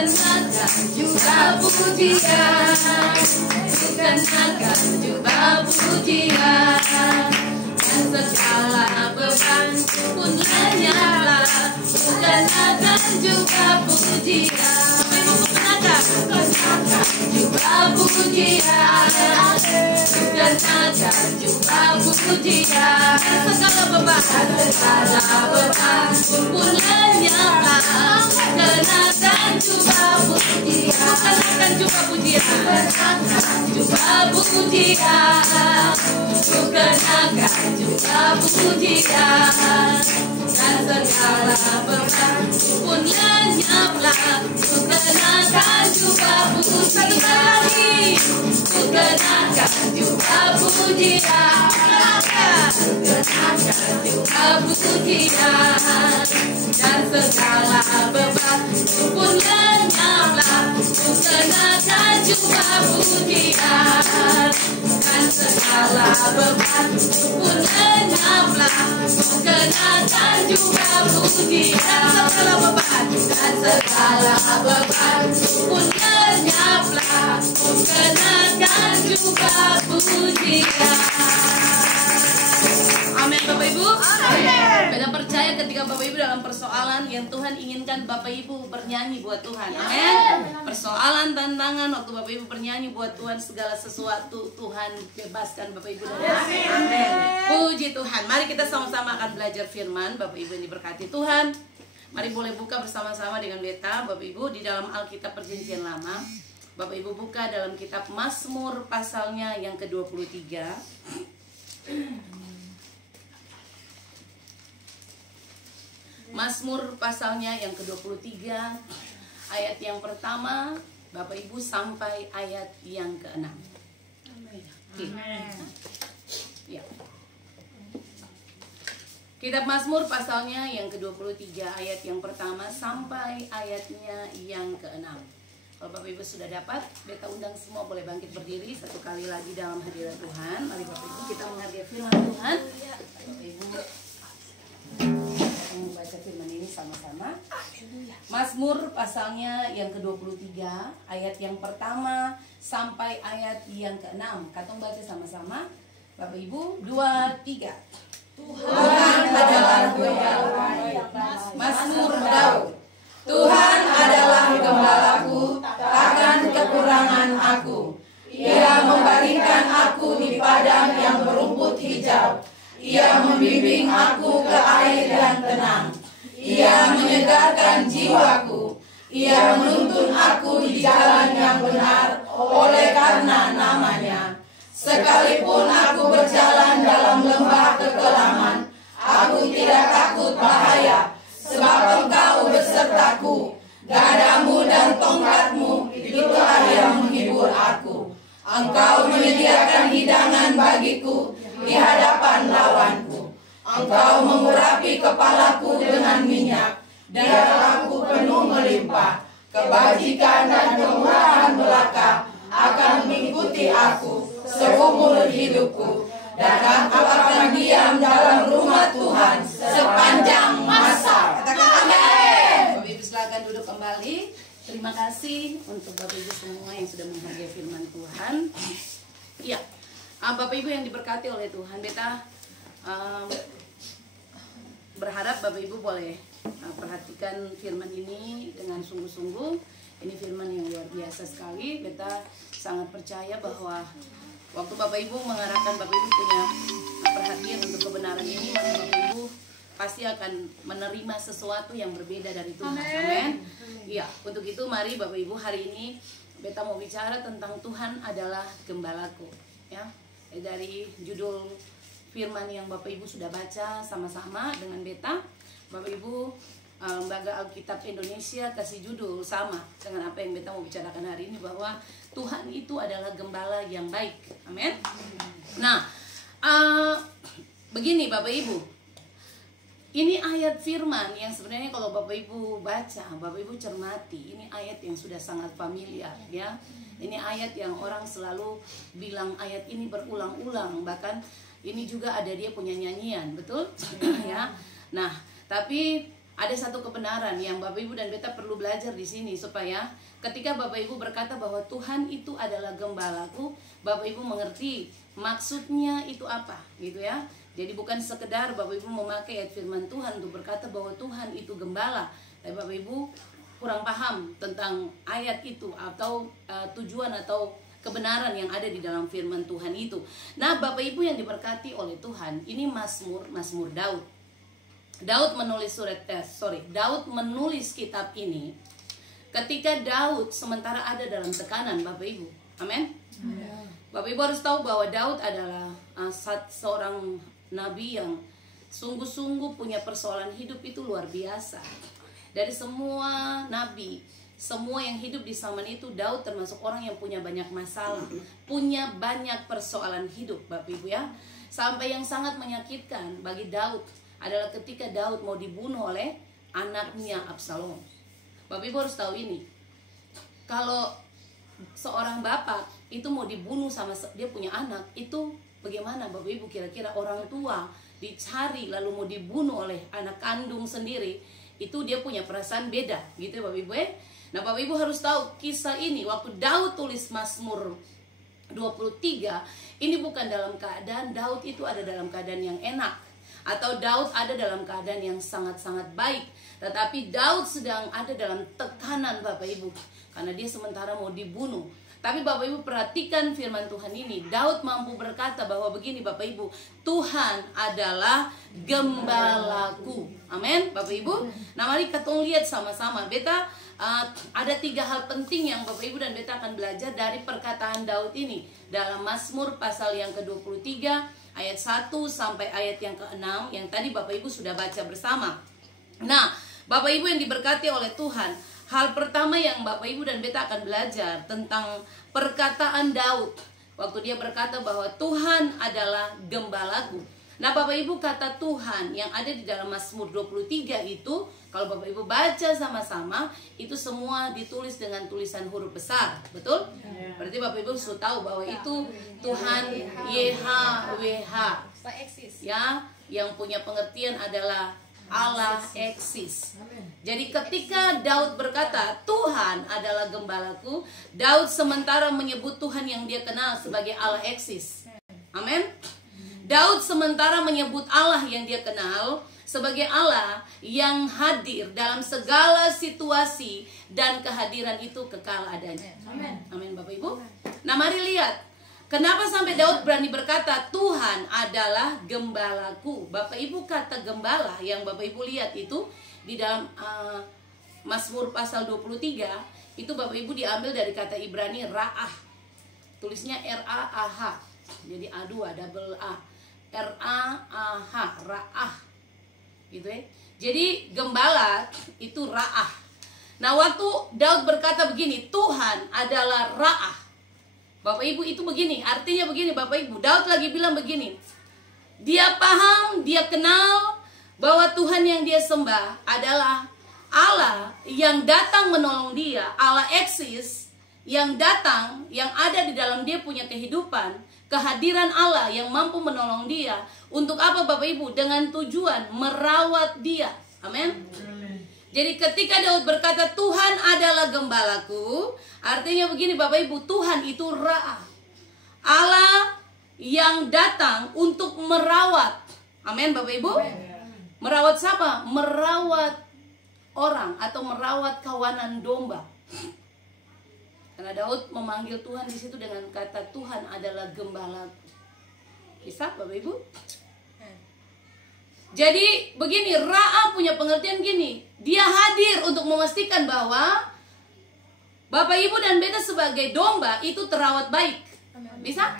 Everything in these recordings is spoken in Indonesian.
kenakan juga pujian, ku kenakan juga pujian, dan segala beban pun lenyaplah, ku kenakan juga pujian. Kenakan juga pujian, ku kenakan juga pujian, segala beban pun lenyaplah, kenakan juga pujian, kenakan juga pujian, juga pujian, ku kenakan juga pujian, dan segala beban pun lenyaplah, ku kenakan juga pujian, ku kenakan juga pujian, kenakan juga pujian, dan segala beban pun lenyaplah, ku kenakan juga pujian, dan segala beban pun lenyaplah, ku kenakan juga pujian, segala beban dan segala beban pun lenyaplah, ku kenakan juga pujian. Amin Bapak Ibu. Amin. Beda percaya ketika Bapak Ibu dalam persoalan yang Tuhan inginkan Bapak Ibu bernyanyi buat Tuhan. Amin. Persoalan, tantangan, waktu Bapak Ibu bernyanyi buat Tuhan, segala sesuatu Tuhan bebaskan Bapak Ibu dari amin. Puji Tuhan. Mari kita sama-sama akan belajar firman. Bapak Ibu yang diberkati Tuhan, mari boleh buka bersama-sama dengan Beta Bapak Ibu di dalam Alkitab Perjanjian Lama. Bapak Ibu buka dalam kitab Mazmur pasalnya yang ke-23. Mazmur pasalnya yang ke-23, ayat yang pertama Bapak Ibu sampai ayat yang ke-6. Ya. Kitab Mazmur pasalnya yang ke-23, ayat yang pertama sampai ayatnya yang ke-6. Kalau Bapak Ibu sudah dapat, Beta undang semua boleh bangkit berdiri satu kali lagi dalam hadirat Tuhan. Mari Bapak Ibu kita menghargai firman Tuhan. Bapak Ibu membaca firman ini sama-sama. Mazmur pasalnya yang ke-23, ayat yang pertama sampai ayat yang ke-6. Katong baca sama-sama. Bapak Ibu, 2, 3. Tuhan adalah gembalaku. Mazmur Daud. Tuhan adalah gembalaku, takkan kekurangan aku. Ia membaringkan aku di padang yang berumput hijau. Ia membimbing aku ke air yang tenang. Ia menyegarkan jiwaku. Ia menuntun aku di jalan yang benar oleh karena namanya. Sekalipun aku berjalan dalam lembah kekelaman, aku tidak takut bahaya, sebab Engkau besertaku. Gadamu dan tongkatmu itulah yang menghibur aku. Engkau menyediakan hidangan bagiku di hadapan lawanku. Engkau mengurapi kepalaku dengan minyak, dan aku penuh melimpah. Kebajikan dan kemurahan belaka akan mengikuti aku seumur hidupku, dan aku akan diam dalam rumah Tuhan sepanjang masa. Katakan amin. Bapak Ibu silakan duduk kembali. Terima kasih untuk Bapak Ibu semua yang sudah menghargai firman Tuhan. Iya, Bapak Ibu yang diberkati oleh Tuhan, Beta berharap Bapak Ibu boleh perhatikan firman ini dengan sungguh-sungguh. Ini firman yang luar biasa sekali. Beta sangat percaya bahwa waktu Bapak Ibu mengarahkan Bapak Ibu punya perhatian untuk kebenaran ini, maka Bapak Ibu pasti akan menerima sesuatu yang berbeda dari Tuhan. Amin. Iya, untuk itu mari Bapak Ibu hari ini Beta mau bicara tentang Tuhan adalah gembalaku. Ya, dari judul firman yang Bapak Ibu sudah baca sama-sama dengan Beta, Bapak Ibu Lembaga Alkitab Indonesia kasih judul sama dengan apa yang Beta mau bicarakan hari ini, bahwa Tuhan itu adalah gembala yang baik. Amin. Nah, begini Bapak Ibu, ini ayat firman yang sebenarnya kalau Bapak Ibu baca, Bapak Ibu cermati, ini ayat yang sudah sangat familiar ya. Ini ayat yang orang selalu bilang ayat ini berulang-ulang, bahkan ini juga ada dia punya nyanyian, betul? Ya. Nah, tapi ada satu kebenaran yang Bapak Ibu dan Beta perlu belajar di sini, supaya ketika Bapak Ibu berkata bahwa Tuhan itu adalah gembalaku, Bapak Ibu mengerti maksudnya itu apa, gitu ya. Jadi bukan sekedar Bapak Ibu memakai ayat firman Tuhan untuk berkata bahwa Tuhan itu gembala, tapi Bapak Ibu kurang paham tentang ayat itu atau tujuan atau kebenaran yang ada di dalam firman Tuhan itu. Nah, Bapak Ibu yang diberkati oleh Tuhan, ini Mazmur Daud. Daud menulis kitab ini ketika Daud sementara ada dalam tekanan, Bapak Ibu. Amin. Bapak Ibu harus tahu bahwa Daud adalah seorang nabi yang sungguh-sungguh punya persoalan hidup itu luar biasa. Dari semua nabi, semua yang hidup di zaman itu, Daud termasuk orang yang punya banyak masalah, punya banyak persoalan hidup, Bapak Ibu ya. Sampai yang sangat menyakitkan bagi Daud adalah ketika Daud mau dibunuh oleh anaknya Absalom. Bapak Ibu harus tahu ini. Kalau seorang bapak itu mau dibunuh sama dia punya anak, itu bagaimana Bapak Ibu? Kira-kira orang tua dicari lalu mau dibunuh oleh anak kandung sendiri, itu dia punya perasaan beda, gitu ya Bapak Ibu ya. Nah, Bapak Ibu harus tahu kisah ini waktu Daud tulis Mazmur 23, ini bukan dalam keadaan Daud itu ada dalam keadaan yang enak, atau Daud ada dalam keadaan yang sangat-sangat baik, tetapi Daud sedang ada dalam tekanan, Bapak Ibu, karena dia sementara mau dibunuh. Tapi Bapak Ibu perhatikan firman Tuhan ini, Daud mampu berkata bahwa begini Bapak Ibu, Tuhan adalah gembalaku. Amin Bapak Ibu. Nah, mari kita lihat sama-sama. Beta ada 3 hal penting yang Bapak Ibu dan Beta akan belajar dari perkataan Daud ini dalam Mazmur pasal yang ke-23 ayat 1 sampai ayat yang ke-6 yang tadi Bapak Ibu sudah baca bersama. Nah, Bapak Ibu yang diberkati oleh Tuhan, hal pertama yang Bapak Ibu dan Beta akan belajar tentang perkataan Daud waktu dia berkata bahwa Tuhan adalah gembalaku. Nah, Bapak Ibu, kata Tuhan yang ada di dalam Mazmur 23 itu, kalau Bapak Ibu baca sama-sama, itu semua ditulis dengan tulisan huruf besar, betul? Berarti Bapak Ibu sudah tahu bahwa itu Tuhan YHWH, ya, yang punya pengertian adalah Allah eksis. Jadi ketika Daud berkata Tuhan adalah gembalaku, Daud sementara menyebut Tuhan yang dia kenal sebagai Allah eksis. Amin. Daud sementara menyebut Allah yang dia kenal sebagai Allah yang hadir dalam segala situasi, dan kehadiran itu kekal adanya. Amin Bapak Ibu. Nah, mari lihat kenapa sampai Daud berani berkata Tuhan adalah gembalaku. Bapak Ibu, kata gembala yang Bapak Ibu lihat itu di dalam Mazmur pasal 23 itu Bapak Ibu diambil dari kata Ibrani ra'ah. Tulisnya R-A-A-H. Jadi A2 double A. R-A-A-H, ra'ah. Gitu ya. Jadi gembala itu ra'ah. Nah, waktu Daud berkata begini, Tuhan adalah ra'ah. Bapak Ibu, itu begini, artinya begini Bapak Ibu, Daud lagi bilang begini, dia paham, dia kenal bahwa Tuhan yang dia sembah adalah Allah yang datang menolong dia, Allah eksis, yang datang, yang ada di dalam dia punya kehidupan, kehadiran Allah yang mampu menolong dia. Untuk apa Bapak Ibu? Dengan tujuan merawat dia. Amin. Jadi ketika Daud berkata Tuhan adalah gembalaku, artinya begini Bapak Ibu, Tuhan itu ra'ah, Allah yang datang untuk merawat. Amin Bapak Ibu. Merawat siapa? Merawat orang atau merawat kawanan domba. Karena Daud memanggil Tuhan di situ dengan kata Tuhan adalah gembalaku. Bisa Bapak Ibu? Jadi begini, ra'ah punya pengertian gini, dia hadir untuk memastikan bahwa Bapak Ibu dan Beta sebagai domba itu terawat baik. Bisa?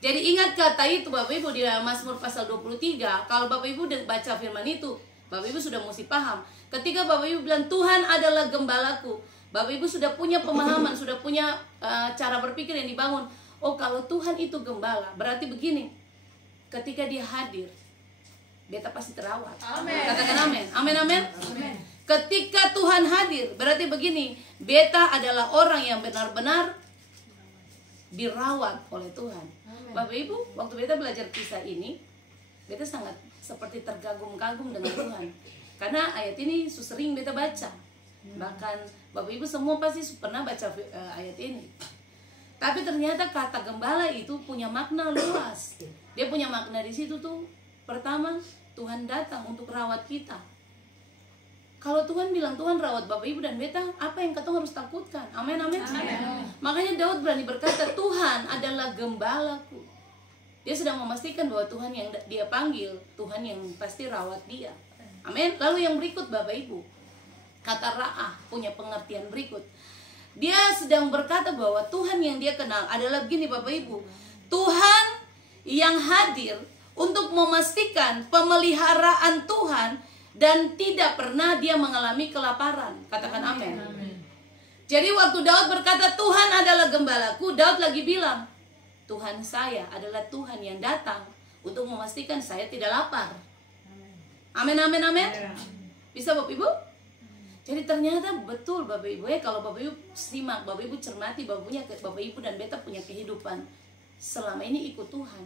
Jadi ingat kata itu Bapak Ibu di dalam Mazmur pasal 23. Kalau Bapak Ibu baca firman itu, Bapak Ibu sudah mesti paham. Ketika Bapak Ibu bilang Tuhan adalah gembalaku, Bapak Ibu sudah punya pemahaman, sudah punya cara berpikir yang dibangun. Oh, kalau Tuhan itu gembala, berarti begini, ketika dia hadir, Beta pasti terawat. Amen. Katakan amin. Amin, amin. Amen. Ketika Tuhan hadir, berarti begini, Beta adalah orang yang benar-benar dirawat oleh Tuhan. Amen. Bapak Ibu, waktu Beta belajar kisah ini, Beta sangat seperti tergagum-gagum dengan Tuhan. Karena ayat ini sering beta baca. Bahkan Bapak Ibu semua pasti pernah baca ayat ini. Tapi ternyata kata gembala itu punya makna luas. Dia punya makna di situ tuh. Pertama, Tuhan datang untuk rawat kita. Kalau Tuhan bilang Tuhan rawat Bapak Ibu dan beta, apa yang katong harus takutkan? Amin, amin. Makanya Daud berani berkata, Tuhan adalah gembalaku. Dia sedang memastikan bahwa Tuhan yang dia panggil, Tuhan yang pasti rawat dia. Amin. Lalu yang berikut Bapak Ibu, kata ra'ah punya pengertian berikut. Dia sedang berkata bahwa Tuhan yang dia kenal adalah begini Bapak Ibu. Tuhan yang hadir untuk memastikan pemeliharaan Tuhan dan tidak pernah dia mengalami kelaparan. Katakan amin. Jadi waktu Daud berkata Tuhan adalah gembalaku, Daud lagi bilang, Tuhan saya adalah Tuhan yang datang untuk memastikan saya tidak lapar. Amin, amin, amin. Bisa Bapak Ibu? Jadi ternyata betul Bapak Ibu ya, kalau Bapak Ibu simak, Bapak Ibu cermati, Bapak Ibu dan beta punya kehidupan selama ini ikut Tuhan.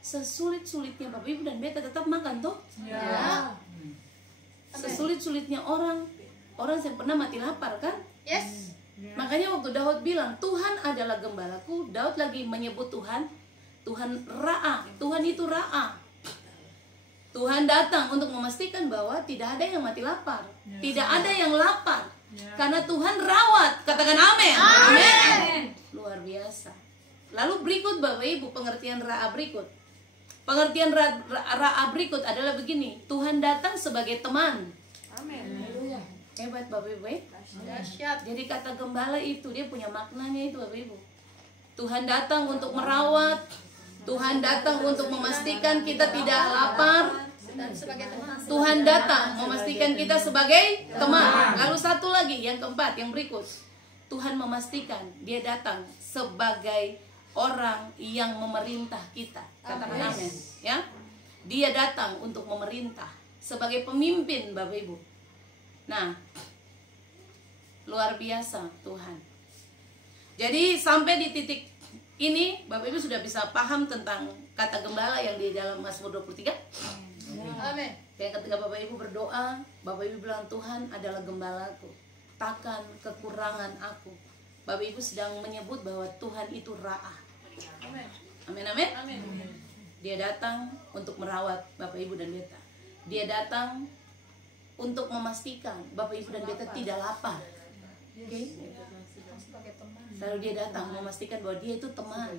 Sesulit-sulitnya Bapak Ibu dan beta tetap makan toh? Ya. Sesulit-sulitnya orang yang pernah mati lapar kan? Yes. Makanya waktu Daud bilang Tuhan adalah gembalaku, Daud lagi menyebut Tuhan Ra'ah. Tuhan itu Ra'ah. Tuhan datang untuk memastikan bahwa tidak ada yang mati lapar, tidak ada yang lapar, karena Tuhan rawat. Katakan amin. Amin. Luar biasa. Lalu berikut Bapak Ibu pengertian Ra'ah berikut. Pengertian Ra'ah berikut adalah begini. Tuhan datang sebagai teman. Amin. Hebat Bapak Ibu. Jadi kata gembala itu dia punya maknanya itu Bapak Ibu. Tuhan datang untuk merawat, Tuhan datang untuk memastikan kita tidak lapar. Tuhan datang memastikan kita sebagai teman. Lalu satu lagi yang keempat, yang berikut. Tuhan memastikan dia datang sebagai orang yang memerintah kita. Katakan amin, ya. Dia datang untuk memerintah sebagai pemimpin Bapak Ibu. Nah, luar biasa Tuhan. Jadi sampai di titik ini Bapak Ibu sudah bisa paham tentang kata gembala yang di dalam Mazmur 23. Amin. Kayak ketika Bapak Ibu berdoa, Bapak Ibu bilang Tuhan adalah gembalaku, takkan kekurangan aku. Bapak Ibu sedang menyebut bahwa Tuhan itu Ra'ah. Amin, amin. Dia datang untuk merawat Bapak Ibu dan beta. Dia datang untuk memastikan Bapak Ibu dan beta tidak lapar. Okay? Lalu dia datang memastikan bahwa dia itu teman,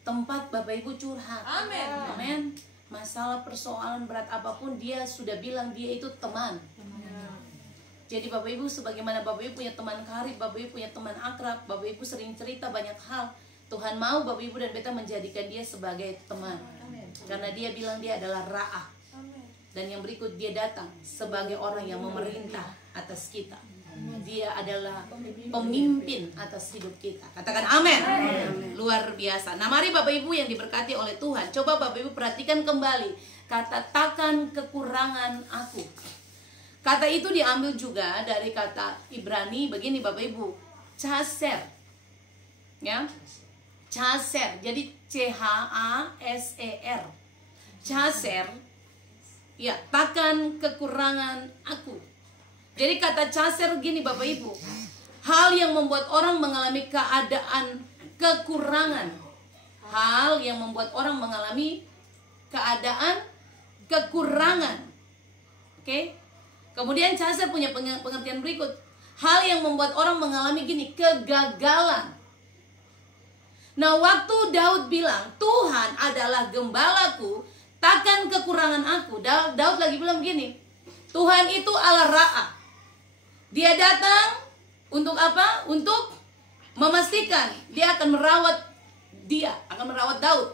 tempat Bapak Ibu curhat. Amin. Amin. Masalah persoalan berat apapun dia sudah bilang dia itu teman. Jadi Bapak Ibu sebagaimana Bapak Ibu punya teman karib, Bapak Ibu punya teman akrab, Bapak Ibu sering cerita banyak hal. Tuhan mau Bapak Ibu dan beta menjadikan dia sebagai teman. Karena dia bilang dia adalah Ra'ah. Dan yang berikut dia datang sebagai orang yang memerintah atas kita. Dia adalah pemimpin atas hidup kita. Katakan amin. Luar biasa. Nah mari Bapak Ibu yang diberkati oleh Tuhan, coba Bapak Ibu perhatikan kembali kata takkan kekurangan aku. Kata itu diambil juga dari kata Ibrani begini Bapak Ibu, chaser. Ya. Chaser. Jadi C-H-A-S-E-R. Chaser. Ya, takkan kekurangan aku. Jadi kata chaser gini Bapak Ibu, hal yang membuat orang mengalami keadaan kekurangan. Hal yang membuat orang mengalami keadaan kekurangan. Oke? Kemudian chaser punya pengertian berikut. Hal yang membuat orang mengalami gini, kegagalan. Nah, waktu Daud bilang, Tuhan adalah gembalaku, takkan kekurangan aku. Daud lagi bilang begini, Tuhan itu Allah Ra'ah. Dia datang untuk apa? Untuk memastikan dia akan merawat Daud.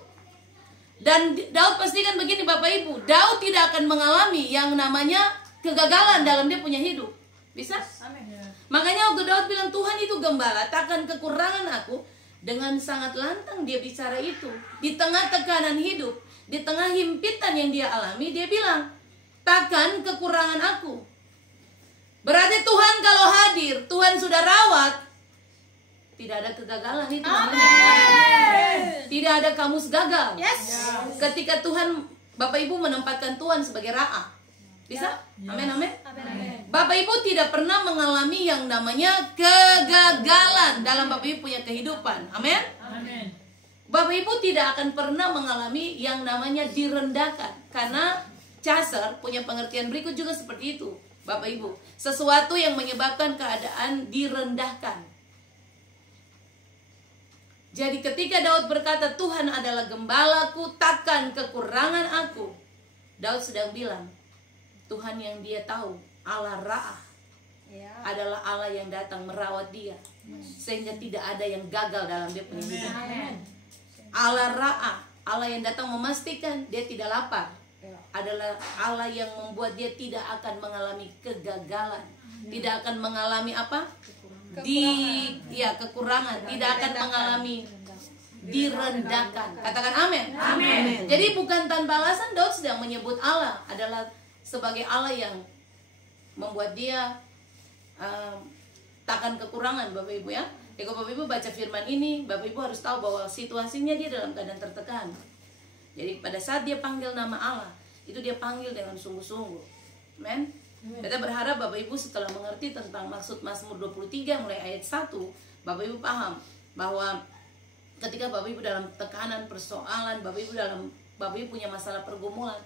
Dan Daud pastikan begini Bapak Ibu, Daud tidak akan mengalami yang namanya kegagalan dalam dia punya hidup. Bisa? Amin. Makanya waktu Daud bilang Tuhan itu gembala, takkan kekurangan aku, dengan sangat lantang dia bicara itu. Di tengah tekanan hidup, di tengah himpitan yang dia alami, dia bilang, takkan kekurangan aku. Berarti Tuhan kalau hadir, Tuhan sudah rawat, tidak ada kegagalan itu namanya. Tidak ada kamus gagal. Ketika Tuhan, Bapak Ibu menempatkan Tuhan sebagai Ra'ah, Bisa? Amin, amin. Amin. Bapak Ibu tidak pernah mengalami yang namanya kegagalan dalam Bapak Ibu punya kehidupan. Amin. Amin. Bapak Ibu tidak akan pernah mengalami yang namanya direndahkan. Karena Chaucer punya pengertian berikut juga seperti itu. Bapak Ibu, sesuatu yang menyebabkan keadaan direndahkan. Jadi ketika Daud berkata, Tuhan adalah gembalaku, takkan kekurangan aku. Daud sedang bilang, Tuhan yang dia tahu, Allah Ra'ah, adalah Allah yang datang merawat dia. Sehingga tidak ada yang gagal dalam dia punya hidup. Allah Ra'ah, Allah yang datang memastikan dia tidak lapar, adalah Allah yang membuat dia tidak akan mengalami kegagalan, tidak akan mengalami apa? Kekurangan, tidak akan mengalami direndahkan. Katakan amin. Amin. Jadi bukan tanpa alasan Daud sedang menyebut Allah adalah sebagai Allah yang membuat dia takkan kekurangan, Bapak Ibu ya. Jadi kalau Bapak Ibu baca firman ini, Bapak Ibu harus tahu bahwa situasinya dia dalam keadaan tertekan. Jadi pada saat dia panggil nama Allah, itu dia panggil dengan sungguh-sungguh. Amen. Kita berharap Bapak Ibu setelah mengerti tentang maksud Mazmur 23 mulai ayat 1, Bapak Ibu paham bahwa ketika Bapak Ibu dalam tekanan, persoalan, Bapak Ibu punya masalah pergumulan,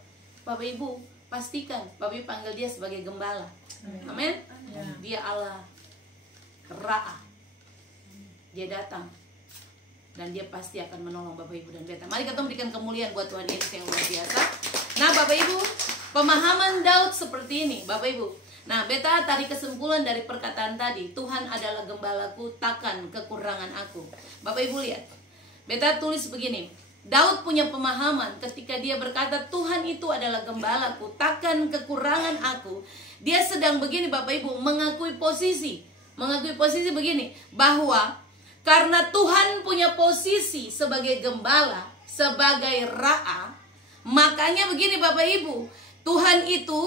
Bapak Ibu pastikan Bapak Ibu panggil dia sebagai gembala. Amin. Dia Allah Ra'ah. Dia datang dan dia pasti akan menolong Bapak Ibu dan beta. Mari kita berikan kemuliaan buat Tuhan Yesus yang luar biasa. Nah Bapak Ibu, pemahaman Daud seperti ini Bapak Ibu. Nah beta tarik kesimpulan dari perkataan tadi, Tuhan adalah gembalaku, takkan kekurangan aku. Bapak Ibu lihat, beta tulis begini, Daud punya pemahaman ketika dia berkata Tuhan itu adalah gembalaku, takkan kekurangan aku. Dia sedang begini Bapak Ibu, mengakui posisi begini, bahwa karena Tuhan punya posisi sebagai gembala, sebagai Ra'ah, makanya begini Bapak Ibu, Tuhan itu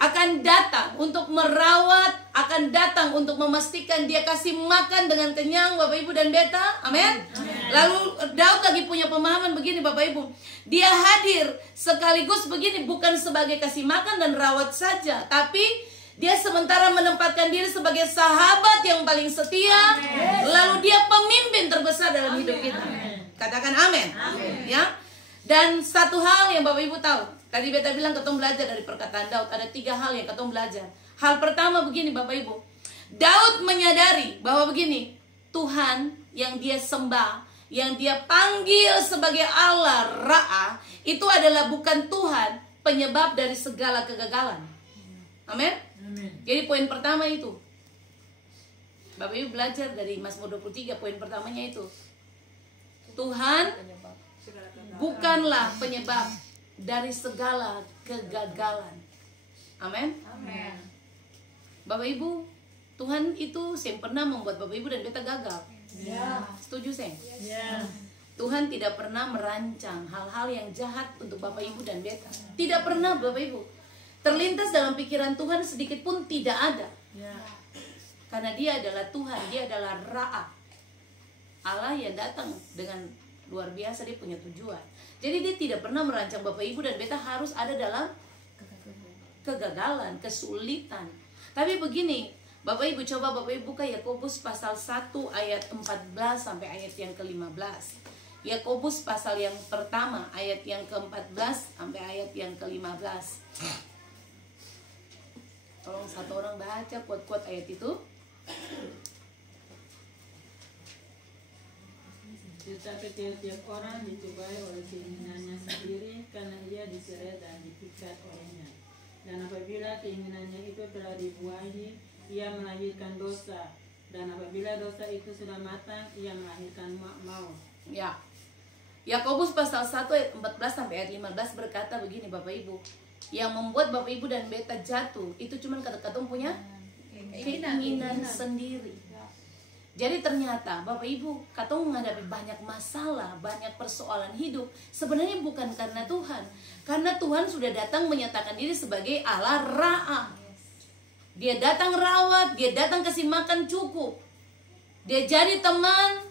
akan datang untuk merawat, akan datang untuk memastikan dia kasih makan dengan kenyang Bapak Ibu dan beta. Amin. Lalu Daud lagi punya pemahaman begini Bapak Ibu, dia hadir sekaligus begini bukan sebagai kasih makan dan rawat saja, tapi dia sementara menempatkan diri sebagai sahabat yang paling setia. Lalu dia pemimpin terbesar dalam hidup kita. Katakan amin. Ya. Dan satu hal yang Bapak Ibu tahu, tadi beta bilang ketemu belajar dari perkataan Daud, ada 3 hal yang ketemu belajar. Hal pertama begini Bapak Ibu, Daud menyadari bahwa begini, Tuhan yang dia sembah, yang dia panggil sebagai Allah Ra'ah, itu adalah bukan Tuhan penyebab dari segala kegagalan. Amin. Jadi poin pertama itu, Bapak Ibu belajar dari Mazmur 23, poin pertamanya itu, Tuhan bukanlah penyebab dari segala kegagalan. Amin. Bapak Ibu, Tuhan itu yang pernah membuat Bapak Ibu dan beta gagal. Setuju saya? Tuhan tidak pernah merancang hal-hal yang jahat untuk Bapak Ibu dan beta. Tidak pernah Bapak Ibu. Terlintas dalam pikiran Tuhan sedikit pun tidak ada. Karena dia adalah Tuhan, dia adalah Ra'ah, Allah yang datang dengan luar biasa, dia punya tujuan. Jadi dia tidak pernah merancang Bapak Ibu dan beta harus ada dalam kegagalan, kesulitan. Tapi begini, Bapak Ibu, coba Bapak Ibu buka Yakobus pasal 1 ayat 14 sampai ayat yang ke-15. Yakobus pasal yang pertama ayat yang ke-14 sampai ayat yang ke-15. Tolong satu orang baca kuat-kuat ayat itu. Tetapi tiap-tiap orang dicobai oleh keinginannya sendiri, karena ia diseret dan dipikat olehnya. Dan apabila keinginannya itu telah dibuahi, ia melahirkan dosa. Dan apabila dosa itu sudah matang, ia melahirkan maut. Ya. Yakobus pasal 1 ayat 14 sampai ayat 15 berkata begini Bapak Ibu, yang membuat Bapak Ibu dan beta jatuh itu cuma kata-kata punya keinginan sendiri. Jadi ternyata Bapak Ibu, katong menghadapi banyak masalah, banyak persoalan hidup, sebenarnya bukan karena Tuhan. Karena Tuhan sudah datang menyatakan diri sebagai Allah Ra'ah. Dia datang rawat, dia datang kasih makan cukup. Dia jadi teman,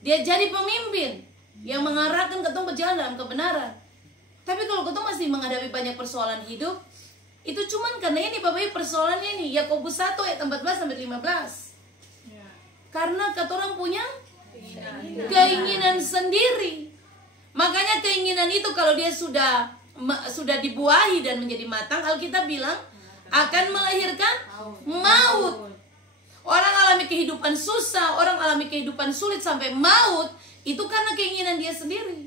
dia jadi pemimpin yang mengarahkan ketong berjalan dalam kebenaran. Tapi kalau ketong masih menghadapi banyak persoalan hidup, Itu cuman karena ini Bapak Ibu persoalannya ini Yakobus 1 ayat 14 sampai 15. Karena kata orang punya keinginan sendiri. Makanya keinginan itu kalau dia sudah dibuahi dan menjadi matang, Alkitab bilang akan melahirkan maut. Orang alami kehidupan susah, orang alami kehidupan sulit sampai maut, itu karena keinginan dia sendiri.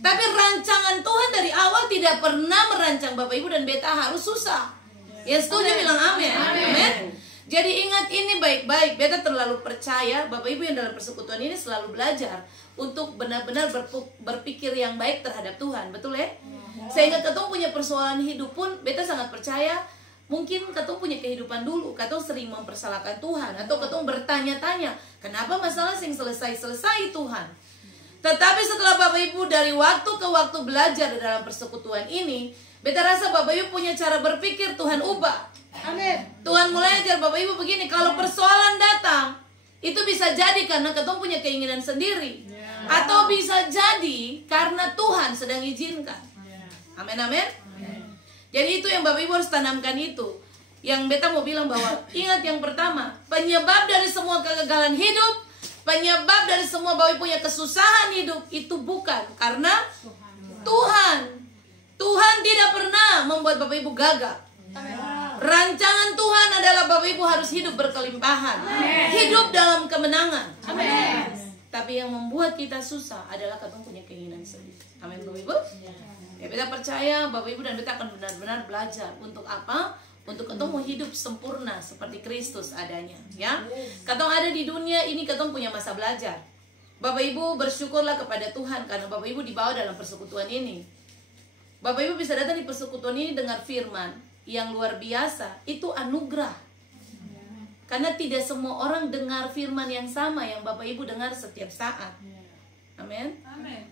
Tapi rancangan Tuhan dari awal tidak pernah merancang Bapak Ibu dan Beta harus susah. Ya setuju bilang amin. Amin. Jadi ingat ini baik-baik. Beta terlalu percaya Bapak Ibu yang dalam persekutuan ini selalu belajar untuk benar-benar berpikir yang baik terhadap Tuhan. Betul ya? Sehingga ketemu punya persoalan hidup pun Beta sangat percaya. Mungkin ketemu punya kehidupan dulu, ketemu sering mempersalahkan Tuhan, atau ketemu bertanya-tanya, kenapa masalah sing selesai-selesai Tuhan? Tetapi setelah Bapak Ibu dari waktu ke waktu belajar dalam persekutuan ini, Beta rasa Bapak Ibu punya cara berpikir Tuhan ubah. Amin. Tuhan mulai ajar Bapak Ibu begini, kalau persoalan datang, itu bisa jadi karena ketemu punya keinginan sendiri, atau bisa jadi karena Tuhan sedang izinkan. Amin, amin. Jadi itu yang Bapak Ibu harus tanamkan itu. Yang Beta mau bilang bahwa ingat yang pertama, penyebab dari semua kegagalan hidup, penyebab dari semua Bapak Ibu punya kesusahan hidup itu bukan karena Tuhan. Tuhan tidak pernah membuat Bapak Ibu gagal. Rancangan Tuhan adalah Bapak Ibu harus hidup berkelimpahan, hidup dalam kemenangan. Tapi yang membuat kita susah adalah kita punya keinginan sendiri. Amin Bapak Ibu. Ya, Beta percaya Bapak Ibu dan Beta akan benar-benar belajar untuk apa? Untuk ketemu hidup sempurna seperti Kristus adanya, ya. Ketemu ada di dunia ini, ketemu punya masa belajar. Bapak Ibu bersyukurlah kepada Tuhan karena Bapak Ibu dibawa dalam persekutuan ini. Bapak Ibu bisa datang di persekutuan ini dengar firman yang luar biasa, itu anugerah. Karena tidak semua orang dengar firman yang sama yang Bapak Ibu dengar setiap saat. Amin.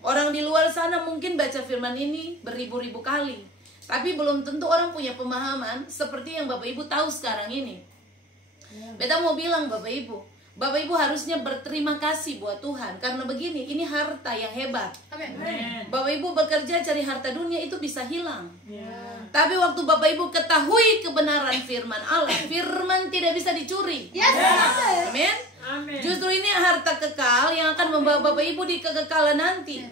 Orang di luar sana mungkin baca firman ini beribu-ribu kali, tapi belum tentu orang punya pemahaman seperti yang Bapak Ibu tahu sekarang ini. Beta mau bilang Bapak Ibu harusnya berterima kasih buat Tuhan. Karena begini, ini harta yang hebat. Bapak Ibu bekerja cari harta dunia itu bisa hilang. Tapi waktu Bapak Ibu ketahui kebenaran firman Allah, firman tidak bisa dicuri. Amin. Justru ini harta kekal yang akan membawa Bapak Ibu di kekekalan nanti.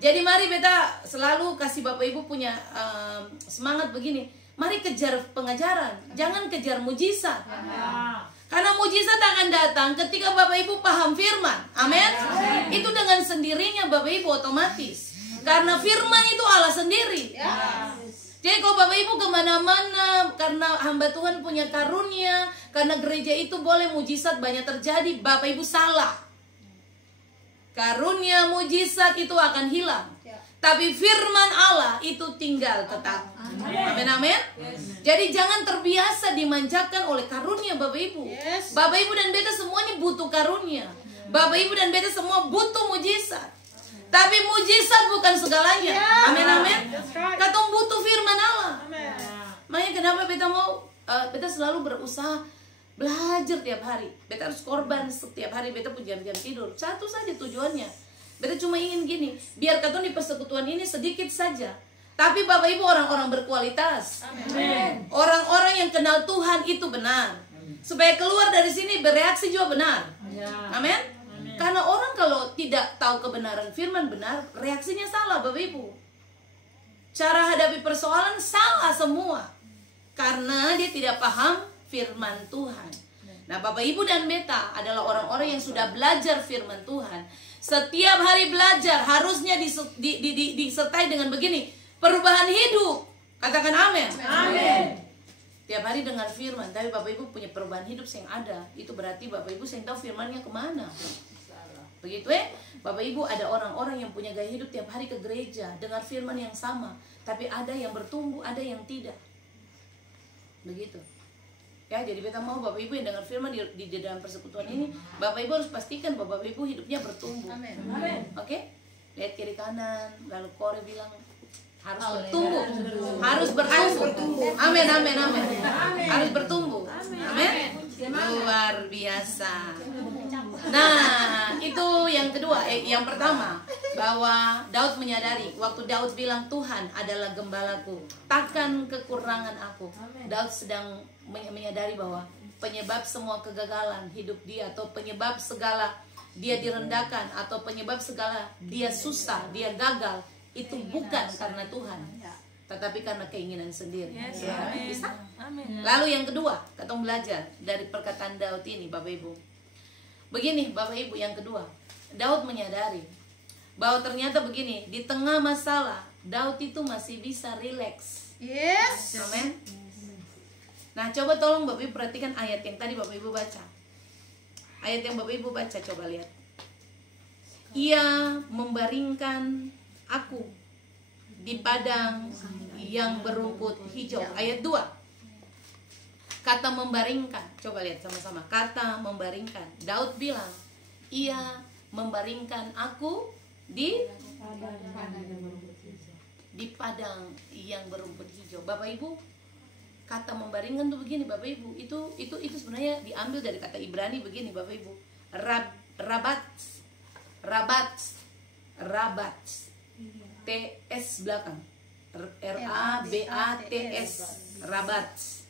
Jadi mari Beta selalu kasih Bapak Ibu punya semangat begini. Mari kejar pengajaran, jangan kejar mujizat. Karena mujizat akan datang ketika Bapak Ibu paham firman. Amin. Itu dengan sendirinya Bapak Ibu otomatis. Karena firman itu Allah sendiri. Jadi kalau Bapak Ibu kemana-mana karena hamba Tuhan punya karunia, karena gereja itu boleh mujizat banyak terjadi, Bapak Ibu salah. Karunia mujizat itu akan hilang. Tapi firman Allah itu tinggal tetap. Amin, amin. Jadi jangan terbiasa dimanjakan oleh karunia Bapak Ibu. Bapak Ibu dan Beta semuanya butuh karunia. Bapak Ibu dan Beta semua butuh mujizat. Tapi mujizat bukan segalanya. Amin, amin. Katong butuh firman Allah. Makanya kenapa Beta selalu berusaha belajar tiap hari. Beta harus korban setiap hari. Beta pun jam-jam tidur. Satu saja tujuannya. Beta cuma ingin gini, biar katong di persekutuan ini sedikit saja, tapi Bapak Ibu orang-orang berkualitas. Orang-orang yang kenal Tuhan itu benar. Supaya keluar dari sini bereaksi juga benar. Amin. Karena orang kalau tidak tahu kebenaran firman benar, reaksinya salah Bapak Ibu. Cara hadapi persoalan salah semua. Karena dia tidak paham firman Tuhan. Nah Bapak Ibu dan Beta adalah orang-orang yang sudah belajar firman Tuhan. Setiap hari belajar harusnya disertai dengan begini, perubahan hidup. Katakan amin. Amin. Tiap hari dengar firman, tapi Bapak Ibu punya perubahan hidup yang ada. Itu berarti Bapak Ibu yang tahu firmannya kemana. Begitu ya, Bapak Ibu ada orang-orang yang punya gaya hidup tiap hari ke gereja, dengar firman yang sama, tapi ada yang bertumbuh, ada yang tidak. Begitu. Ya, jadi Beta mau Bapak Ibu yang dengar firman di dalam persekutuan ini, Bapak Ibu harus pastikan bahwa Bapak Ibu hidupnya bertumbuh. Amin. Oke? Lihat kiri kanan, lalu Kore bilang harus bertumbuh. Harus bertumbuh. Amin, amin, amin. Harus bertumbuh. Amin. Luar biasa. Nah, itu yang kedua, yang pertama. bahwa Daud menyadari waktu Daud bilang Tuhan adalah gembalaku, takkan kekurangan aku. Daud sedang menyadari bahwa penyebab semua kegagalan hidup dia, atau penyebab segala dia direndahkan, atau penyebab segala dia susah, dia gagal, itu bukan karena Tuhan, tetapi karena keinginan sendiri. Ya, bisa? Lalu yang kedua, kita belajar dari perkataan Daud ini, Bapak Ibu. Begini, Bapak Ibu, yang kedua, Daud menyadari bahwa ternyata begini, di tengah masalah Daud itu masih bisa rileks. Yes. Amin. Nah, coba tolong Bapak Ibu perhatikan ayat yang tadi Bapak Ibu baca. Ayat yang Bapak Ibu baca, coba lihat. Ia membaringkan aku di padang yang berumput hijau. Ayat 2. Kata membaringkan, coba lihat sama-sama. Kata membaringkan. Daud bilang, ia membaringkan aku di padang yang berumput hijau. Bapak Ibu, kata membaringkan tuh begini, Bapak Ibu. Itu sebenarnya diambil dari kata Ibrani begini, Bapak Ibu. Rabat. TS belakang. RABATS.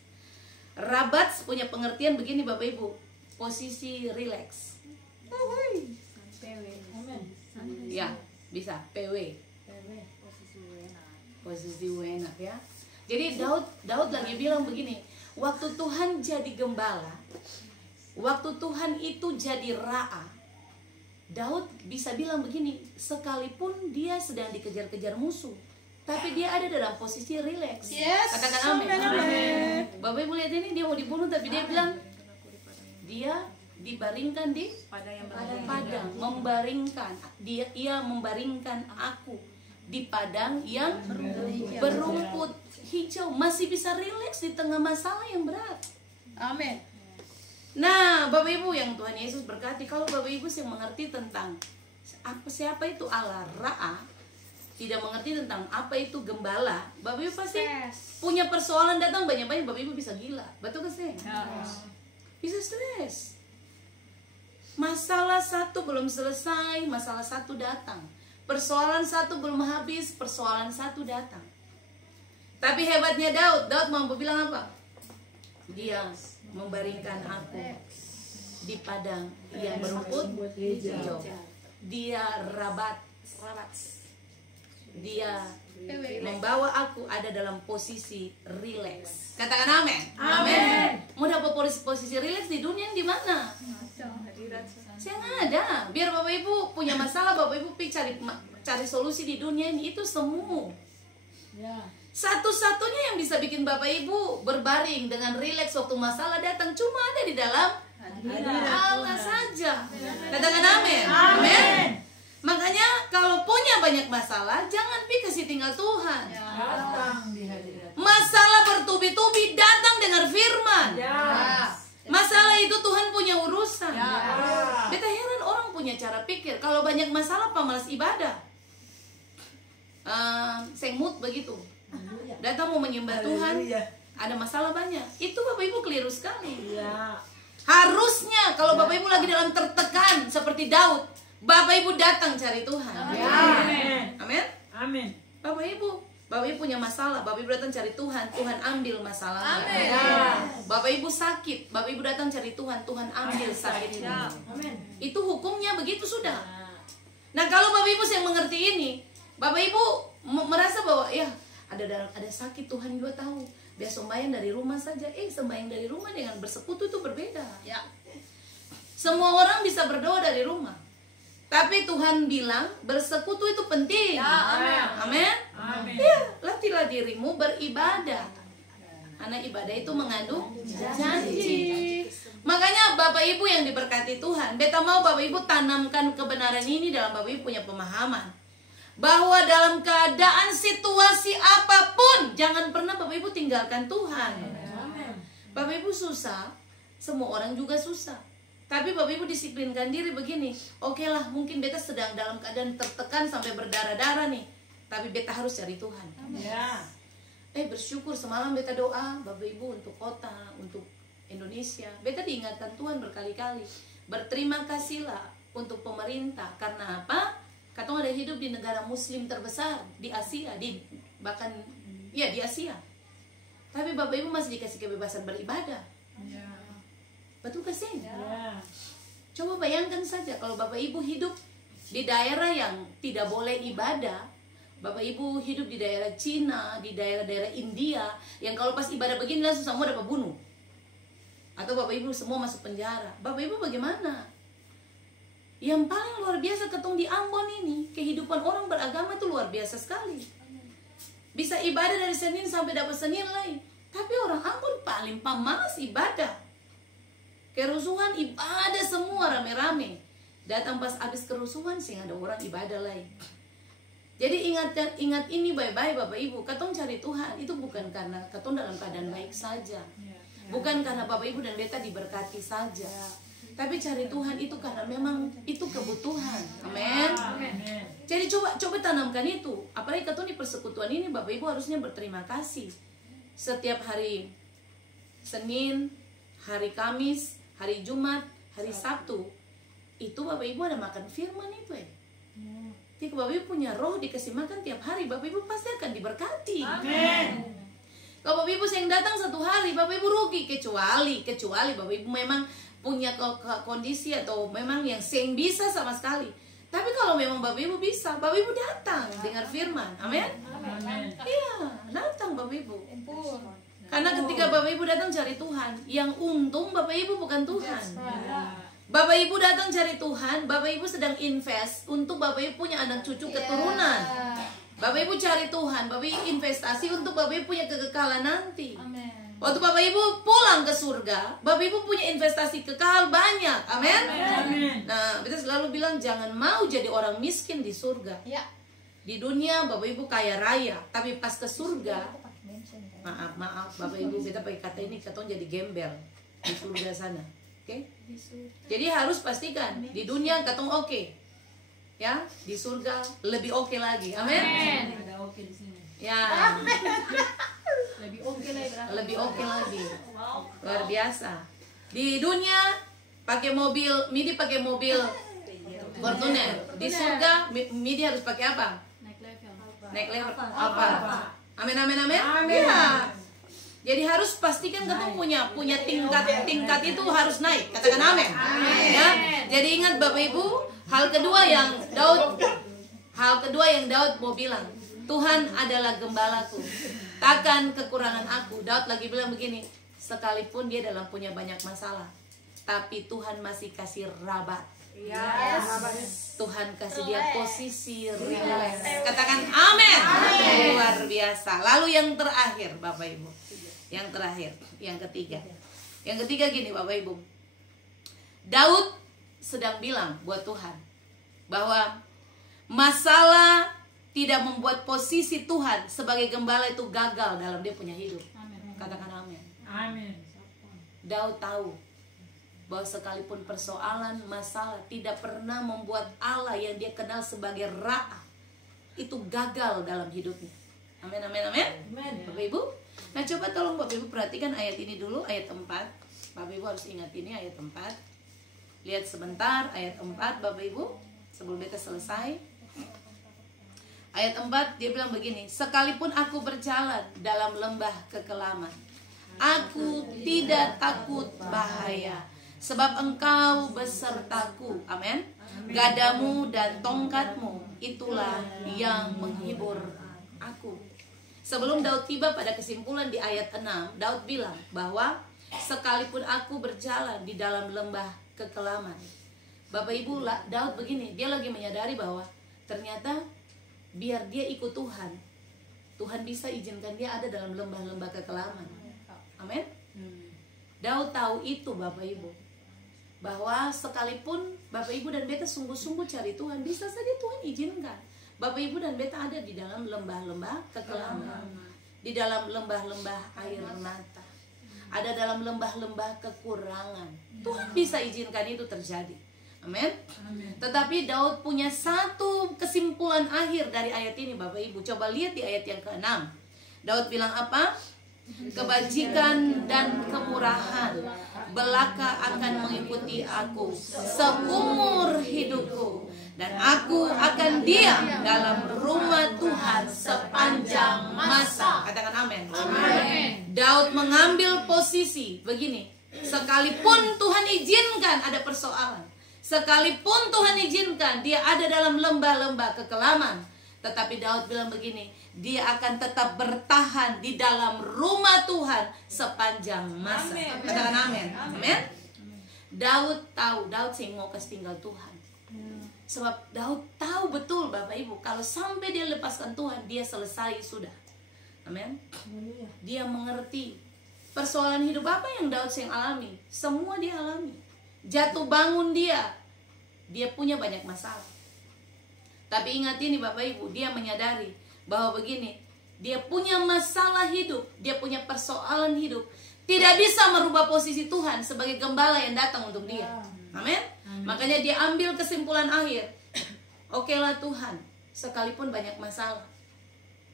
Rabat punya pengertian begini, Bapak Ibu. Posisi rileks. Ya, bisa PW. Posisi enak ya. Jadi Daud lagi bilang begini, waktu Tuhan jadi gembala, waktu Tuhan itu jadi ra'a, Daud bisa bilang begini, sekalipun dia sedang dikejar-kejar musuh, tapi dia ada dalam posisi rileks. Yes. Katakan amin. Bapak Ibu lihat ini, dia mau dibunuh tapi dia bilang dia dibaringkan di padang, membaringkan. Ia membaringkan aku di padang yang berumput hijau, masih bisa rileks di tengah masalah yang berat. Amin. Nah, Bapak Ibu yang Tuhan Yesus berkati, kalau Bapak Ibu yang mengerti tentang siapa itu Allah Ra'a, tidak mengerti tentang apa itu gembala, Bapak Ibu pasti punya persoalan datang banyak-banyak, Bapak Ibu bisa gila. Betul gak sih? Bisa stres. Masalah satu belum selesai, masalah satu datang. Persoalan satu belum habis, persoalan satu datang. Tapi hebatnya Daud mampu bilang apa? Dia membaringkan aku di padang yang berumput hijau. Dia rabat. Dia membawa aku ada dalam posisi rileks. Katakan amin. Amin. Mau dapat posisi rileks di dunia di mana? Saya nggak ada. Biar Bapak Ibu punya masalah, Bapak Ibu cari solusi di dunia ini, itu semu. Satu-satunya yang bisa bikin Bapak Ibu berbaring dengan rileks waktu masalah datang cuma ada di dalam Allah saja. Katakan amin. Amin. Makanya kalau punya banyak masalah, jangan kasih tinggal Tuhan. Masalah bertubi-tubi, datang dengan firman. Masalah itu Tuhan punya urusan. Beta heran orang punya cara pikir, kalau banyak masalah apa malas ibadah. Sengmut begitu. Datang mau menyembah Tuhan, ada masalah banyak. Itu Bapak Ibu keliru sekali. Harusnya kalau Bapak Ibu lagi dalam tertekan seperti Daud, Bapak Ibu datang cari Tuhan. Amin. Amin. Bapak Ibu punya masalah, Bapak Ibu datang cari Tuhan, Tuhan ambil masalahnya. Bapak Ibu sakit, Bapak Ibu datang cari Tuhan, Tuhan ambil sakitnya. Itu hukumnya begitu sudah. Nah, kalau Bapak Ibu yang mengerti ini, Bapak Ibu merasa bahwa ya ada sakit, Tuhan juga tahu. Biar sembahyang dari rumah saja. Sembahyang dari rumah dengan bersekutu itu berbeda. Semua orang bisa berdoa dari rumah. Tapi Tuhan bilang bersekutu itu penting. Amin. Ya, latihlah dirimu beribadah. Karena ibadah itu mengandung janji. Makanya Bapak Ibu yang diberkati Tuhan, beta mau Bapak Ibu tanamkan kebenaran ini dalam Bapak Ibu punya pemahaman. Bahwa dalam keadaan situasi apapun, jangan pernah Bapak Ibu tinggalkan Tuhan. Bapak Ibu susah, semua orang juga susah. Tapi Bapak Ibu disiplinkan diri begini, oke lah, mungkin beta sedang dalam keadaan tertekan sampai berdarah-darah nih, tapi beta harus cari Tuhan. Bersyukur semalam beta doa Bapak Ibu untuk kota, untuk Indonesia. Beta diingatkan Tuhan berkali-kali, berterima kasihlah untuk pemerintah. Karena apa? Katong ada hidup di negara muslim terbesar di Asia, bahkan ya di Asia. Tapi Bapak Ibu masih dikasih kebebasan beribadah. Betul gak sih? Coba bayangkan saja kalau Bapak Ibu hidup di daerah yang tidak boleh ibadah. Bapak Ibu hidup di daerah Cina, di daerah-daerah India, yang kalau pas ibadah begini langsung semua dapat bunuh. Atau Bapak Ibu semua masuk penjara. Bapak Ibu bagaimana? Yang paling luar biasa ketong di Ambon ini, kehidupan orang beragama itu luar biasa sekali. Bisa ibadah dari Senin sampai dapat Senin lain. Tapi orang Ambon paling pemalas ibadah. Kerusuhan ibadah semua rame-rame. Datang pas habis kerusuhan sehingga ada orang ibadah lain. Jadi ingat ini baik-baik Bapak Ibu. Katong cari Tuhan itu bukan karena katong dalam keadaan baik saja. Bukan karena Bapak Ibu dan beta diberkati saja. Tapi cari Tuhan itu karena memang itu kebutuhan. Amin. Jadi coba tanamkan itu. Apalagi katong di persekutuan ini Bapak Ibu harusnya berterima kasih. Setiap hari Senin, hari Kamis, hari Jumat, hari Sabtu, itu Bapak Ibu ada makan firman itu ya. Jadi Bapak Ibu punya roh dikasih makan tiap hari, Bapak Ibu pasti akan diberkati. Amin. Kalau Bapak Ibu yang datang satu hari, Bapak Ibu rugi kecuali Bapak Ibu memang punya kondisi atau memang yang seng bisa sama sekali. Tapi kalau memang Bapak Ibu bisa, Bapak Ibu datang dengar firman. Amin. Iya, datang Bapak Ibu. Karena ketika Bapak Ibu datang cari Tuhan, yang untung Bapak Ibu bukan Tuhan. Bapak Ibu datang cari Tuhan, Bapak Ibu sedang invest untuk Bapak Ibu punya anak cucu keturunan. Bapak Ibu cari Tuhan, Bapak Ibu investasi untuk Bapak Ibu punya kekekalan nanti. Waktu Bapak Ibu pulang ke surga, Bapak Ibu punya investasi kekal banyak. Amin. Nah, kita selalu bilang jangan mau jadi orang miskin di surga. Di dunia Bapak Ibu kaya raya, tapi pas ke surga, maaf Bapak Ibu, kita pakai kata ini, katong jadi gembel di surga sana. Oke? Jadi harus pastikan di dunia katong oke. Ya, di surga lebih oke lagi. Amin. Ada oke di sini. Ya. Lebih oke lagi. Luar biasa. Di dunia pakai mobil, Midi pakai mobil Fortuner. Di surga Midi harus pakai apa? Naik level. Apa? Amin. Ya. Jadi harus pastikan ketemu punya tingkat itu harus naik. Katakan amin. Ya. Jadi ingat Bapak Ibu, hal kedua yang Daud mau bilang, Tuhan adalah gembalaku, takkan kekurangan aku. Daud lagi bilang begini, sekalipun dia dalam punya banyak masalah, tapi Tuhan masih kasih rabat. Tuhan kasih dia posisi relax. Katakan amin. Luar biasa. Lalu yang terakhir Bapak Ibu, yang ketiga gini Bapak Ibu, Daud sedang bilang buat Tuhan bahwa masalah tidak membuat posisi Tuhan sebagai gembala itu gagal dalam dia punya hidup. Katakan amin. Daud tahu bahwa sekalipun persoalan, masalah tidak pernah membuat Allah yang dia kenal sebagai Ra itu gagal dalam hidupnya. Amin. Bapak Ibu, nah coba tolong Bapak Ibu perhatikan ayat ini dulu, ayat 4. Bapak Ibu harus ingat ini ayat 4. Lihat sebentar ayat 4 Bapak Ibu, sebelum kita selesai. Ayat 4 dia bilang begini, sekalipun aku berjalan dalam lembah kekelaman, aku tidak takut bahaya, sebab engkau besertaku. Amin. Gadamu dan tongkatmu itulah yang menghibur aku. Sebelum Daud tiba pada kesimpulan di ayat 6, Daud bilang bahwa sekalipun aku berjalan di dalam lembah kekelaman. Bapak Ibu, Daud begini, dia lagi menyadari bahwa ternyata biar dia ikut Tuhan, Tuhan bisa izinkan dia ada dalam lembah-lembah kekelaman. Amin. Daud tahu itu Bapak Ibu, bahwa sekalipun Bapak Ibu dan beta sungguh-sungguh cari Tuhan, bisa saja Tuhan izinkan Bapak Ibu dan beta ada di dalam lembah-lembah kekelaman, di dalam lembah-lembah air mata, ada dalam lembah-lembah kekurangan. Tuhan bisa izinkan itu terjadi. Amin. Tetapi Daud punya satu kesimpulan akhir dari ayat ini Bapak Ibu. Coba lihat di ayat yang ke-6. Daud bilang apa? kebajikan dan kemurahan belaka akan mengikuti aku seumur hidupku, dan aku akan diam dalam rumah Tuhan sepanjang masa. Katakan amin. Daud mengambil posisi begini, sekalipun Tuhan izinkan ada persoalan, sekalipun Tuhan izinkan dia ada dalam lembah-lembah kekelaman, tetapi Daud bilang begini, dia akan tetap bertahan di dalam rumah Tuhan sepanjang masa. Katakan amin. Amin. Daud tahu, Daud sih mau kasih tinggal Tuhan. Sebab Daud tahu betul Bapak Ibu, kalau sampai dia lepaskan Tuhan, dia selesai sudah. Amin. Dia mengerti persoalan hidup apa yang Daud sih alami. Semua dia alami. Jatuh bangun dia punya banyak masalah. Tapi ingat ini Bapak Ibu, dia menyadari bahwa begini, dia punya masalah hidup, dia punya persoalan hidup, tidak bisa merubah posisi Tuhan sebagai gembala yang datang untuk dia. Amin. Makanya dia ambil kesimpulan akhir, okelah Tuhan, sekalipun banyak masalah,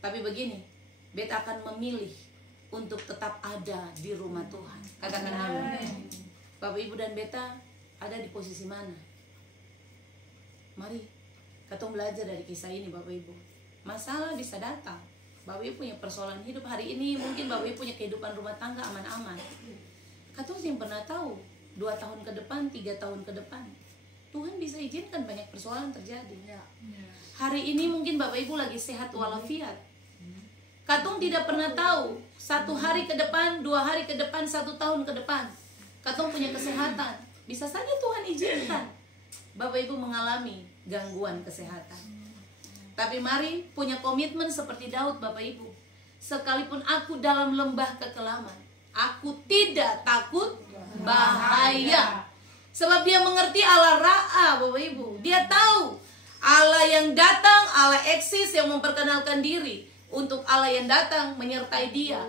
tapi begini, beta akan memilih untuk tetap ada di rumah Tuhan. Katakan amin. Bapak Ibu dan beta ada di posisi mana? Mari kita belajar dari kisah ini Bapak Ibu. Masalah bisa datang. Bapak Ibu punya persoalan hidup hari ini, mungkin Bapak Ibu punya kehidupan rumah tangga aman-aman. Kita yang pernah tahu 2 tahun ke depan, 3 tahun ke depan, Tuhan bisa izinkan banyak persoalan terjadi. Hari ini mungkin Bapak Ibu lagi sehat walafiat. Katung tidak pernah tahu 1 hari ke depan, 2 hari ke depan, 1 tahun ke depan, Katung punya kesehatan. Bisa saja Tuhan izinkan Bapak Ibu mengalami gangguan kesehatan. Tapi mari punya komitmen seperti Daud Bapak Ibu. Sekalipun aku dalam lembah kekelaman, aku tidak takut bahaya. Sebab dia mengerti Allah Ra'a Bapak Ibu. Dia tahu Allah yang datang, Allah eksis yang memperkenalkan diri untuk Allah yang datang menyertai dia.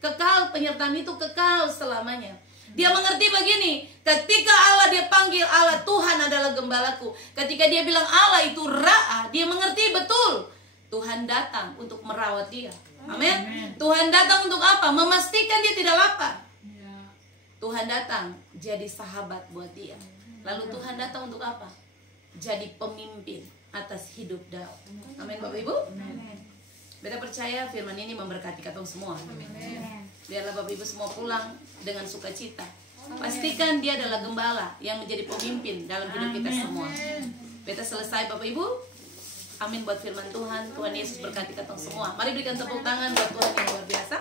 Kekal, penyertaan itu kekal selamanya. Dia mengerti begini, ketika Allah dia panggil Allah Tuhan adalah gembalaku, ketika dia bilang Allah itu Ra'a, dia mengerti betul Tuhan datang untuk merawat dia. Amin. Tuhan datang untuk apa? Memastikan dia tidak lapar. Tuhan datang jadi sahabat buat dia. Lalu Tuhan datang untuk apa? Jadi pemimpin atas hidup Daud. Amin Bapak Ibu. Beta percaya firman ini memberkati kita semua. Biarlah Bapak Ibu semua pulang dengan sukacita. Pastikan dia adalah gembala yang menjadi pemimpin dalam hidup kita semua. Beta selesai Bapak Ibu. Amin buat firman Tuhan. Tuhan Yesus berkati kita semua. Mari berikan tepuk tangan buat Tuhan yang luar biasa.